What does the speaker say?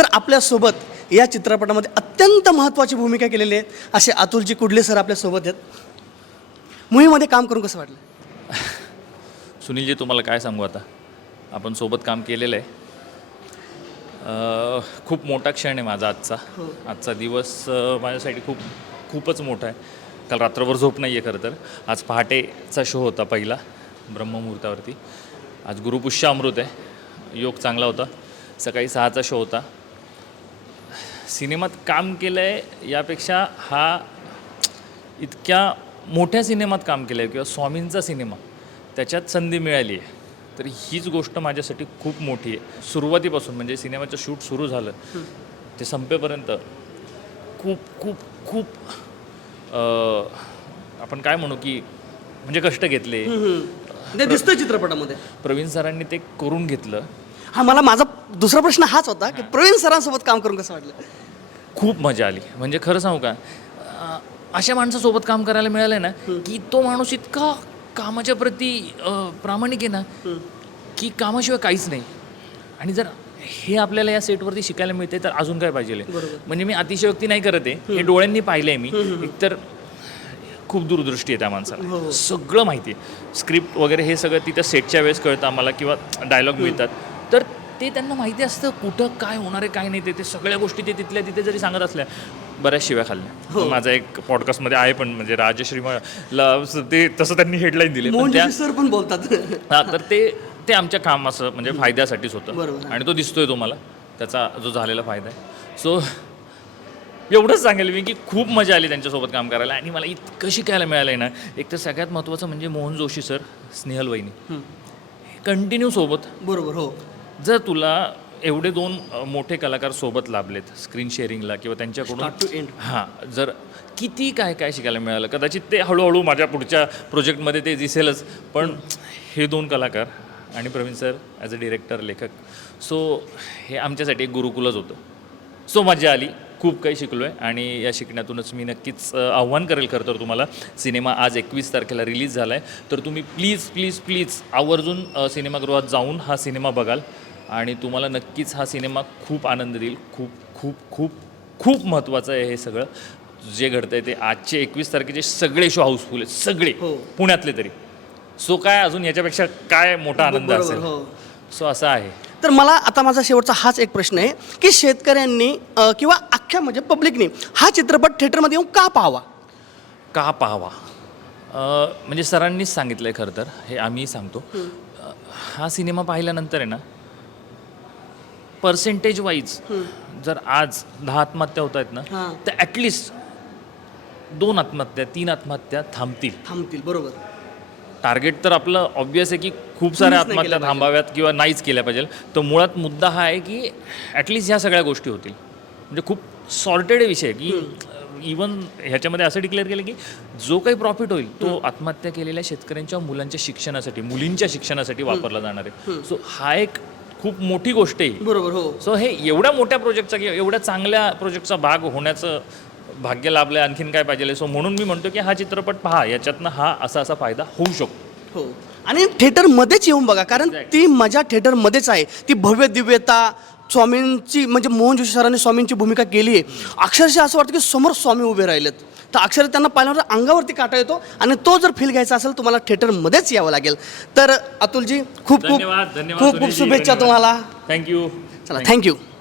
तर आपल्यासोबत या चित्रपटामध्ये अत्यंत महत्त्वाची भूमिका केलेली आहे असे अतुलजी कुडले सर आपल्यासोबत आहेत. मूवीमध्ये काम करून कसं वाटलं? सुनीलजी, तुम्हाला काय सांगू आता, आपण सोबत काम केलेलं आहे. खूप मोठा क्षण आहे माझा आजचा दिवस माझ्यासाठी खूपच मोठा आहे. काल रात्रभर झोप नाही आहे खरं तर. आज पहाटेचा शो होता पहिला ब्रह्ममुहूर्तावरती. आज गुरुपुष्य अमृत आहे, योग चांगला होता. सकाळी 6चा शो होता. सिनेमात काम केलं आहे यापेक्षा हा इतक्या मोठ्या सिनेमात काम केलं आहे किंवा स्वामींचा सिनेमा त्याच्यात संधी मिळाली आहे, तर हीच गोष्ट माझ्यासाठी खूप मोठी आहे. सुरुवातीपासून म्हणजे सिनेमाचं शूट सुरू झालं ते संपेपर्यंत खूप खूप खूप आपण काय म्हणू की म्हणजे कष्ट घेतले. ते दिसतंय चित्रपटामध्ये. प्रवीण सरांनी ते करून घेतलं. हा, माझा दुसरा प्रश्न हाच होता की प्रवीण सरांसोबत काम करून कसं वाटलं? खूप मजा आली. म्हणजे खरं सांगू का, अशा माणसासोबत काम करायला मिळालं आहे ना की तो माणूस इतका कामाच्या प्रती प्रामाणिक आहे ना की कामाशिवाय काहीच नाही. आणि जर हे आपल्याला या सेटवरती शिकायला मिळते तर अजून काय पाहिजे. म्हणजे मी अतिशयोक्ती नाही करत आहे, हे डोळ्यांनी पाहिलं आहे मी. एकतर खूप दूरदृष्टी आहे त्या माणसाला, सगळं माहिती आहे. स्क्रिप्ट वगैरे हे सगळं तिथं सेटच्या वेळेस कळतं आम्हाला किंवा डायलॉग मिळतात, तर ते त्यांना माहिती असतं कुठं काय होणार आहे काय नाही. ते सगळ्या गोष्टी ते तिथल्या तिथे जरी सांगत असल्या, बऱ्याच शिव्या खाल्ल्या. माझा एक पॉडकास्टमध्ये आहे पण म्हणजे राजश्रीला ते तसं त्यांनी हेडलाईन दिली सर पण बोलतात. हां, तर ते आमच्या कामाचं म्हणजे फायद्यासाठीच होतं आणि तो दिसतोय तुम्हाला त्याचा जो झालेला फायदा आहे. सो एवढंच सांगेल मी की खूप मजा आली त्यांच्यासोबत काम करायला. आणि मला इतकं शिकायला मिळालं आहे ना. एक तर सगळ्यात महत्त्वाचं म्हणजे मोहन जोशी सर, स्नेहल वहिनी कंटिन्यू सोबत. बरोबर. हो, जर तुला एवढे 2 मोठे कलाकार सोबत लाभलेत स्क्रीन शेअरिंगला किंवा त्यांच्याकडून हां, जर किती काय काय शिकायला मिळालं. कदाचित ते हळूहळू माझ्या पुढच्या प्रोजेक्टमध्ये ते दिसेलच, पण हे 2 कलाकार आणि Pravin sir as a director लेखक, सो हे आमच्यासाठी एक गुरुकुलच होतं. सो मजा आली, खूप काही शिकलो आहे. आणि या शिकण्यातूनच मी नक्कीच आव्हान करेल खरं तर तुम्हाला. सिनेमा आज 21 तारखेला रिलीज झाला आहे, तर तुम्ही प्लीज प्लीज प्लीज आवर्जून सिनेमागृहात जाऊन हा सिनेमा बघाल आणि तुम्हाला नक्कीच हा सिनेमा खूप आनंद देईल. खूप खूप खूप खूप महत्त्वाचं आहे हे सगळं जे घडतं आहे ते. आजचे 21 तारखेचे सगळे शो हाऊसफुल आहेत, सगळे पुण्यातले तरी. सो काय अजून याच्यापेक्षा काय मोठा आनंद असेल. सो असं आहे. तर मला आता माझा शेवटचा हाच एक प्रश्न आहे की शेतकऱ्यांनी किंवा अख्ख्या म्हणजे पब्लिकने हा चित्रपट थिएटरमध्ये येऊन का पाहावा? म्हणजे सरांनीच सांगितलं आहे खरं तर, हे आम्ही सांगतो. हा सिनेमा पाहिल्यानंतर आहे ना, पर्सेंटेज वाईज जर आज 10 आत्महत्या होत आहेत ना, तर ॲटलिस्ट 2 आत्महत्या 3 आत्महत्या थांबतील. बरोबर. टार्गेट तर आपलं ऑब्वियस आहे की खूप साऱ्या आत्महत्या थांबाव्यात किंवा नाहीच केल्या पाहिजे. तर मुळात मुद्दा हा आहे की ॲटलिस्ट ह्या सगळ्या गोष्टी होतील. म्हणजे खूप सॉर्टेड विषय की इवन ह्याच्यामध्ये असं डिक्लेअर केलं की जो काही प्रॉफिट होईल तो आत्महत्या केलेल्या शेतकऱ्यांच्या मुलांच्या शिक्षणासाठी, मुलींच्या शिक्षणासाठी वापरला जाणार आहे. सो हा एक खूप मोठी गोष्ट आहे. बरोबर. हो. सो हे एवढ्या मोठ्या प्रोजेक्टचा किंवा एवढ्या चांगल्या प्रोजेक्टचा भाग होण्याचं भाग्य लाभलं, आणखीन काय पाहिजे. सो म्हणून मी म्हणतो की हा चित्रपट पहा, याच्यातनं हा असा फायदा होऊ शकतो. हो, आणि थिएटरमध्येच येऊन बघा, कारण ती मजा थिएटरमध्येच आहे. ती भव्य दिव्यता स्वामींची, म्हणजे मोहन जोशी सरांनी स्वामींची भूमिका केली आहे. अक्षरशः असं वाटतं की समोर स्वामी उभे राहिलेत, तर अक्षरशः त्यांना पाहिल्यावर अंगावरती काटा येतो. आणि तो जर फील घ्यायचा असेल तुम्हाला थिएटरमध्येच यावं लागेल. तर अतुलजी खूप खूप धन्यवाद. खूप खूप शुभेच्छा तुम्हाला. थँक्यू. चला, थँक्यू.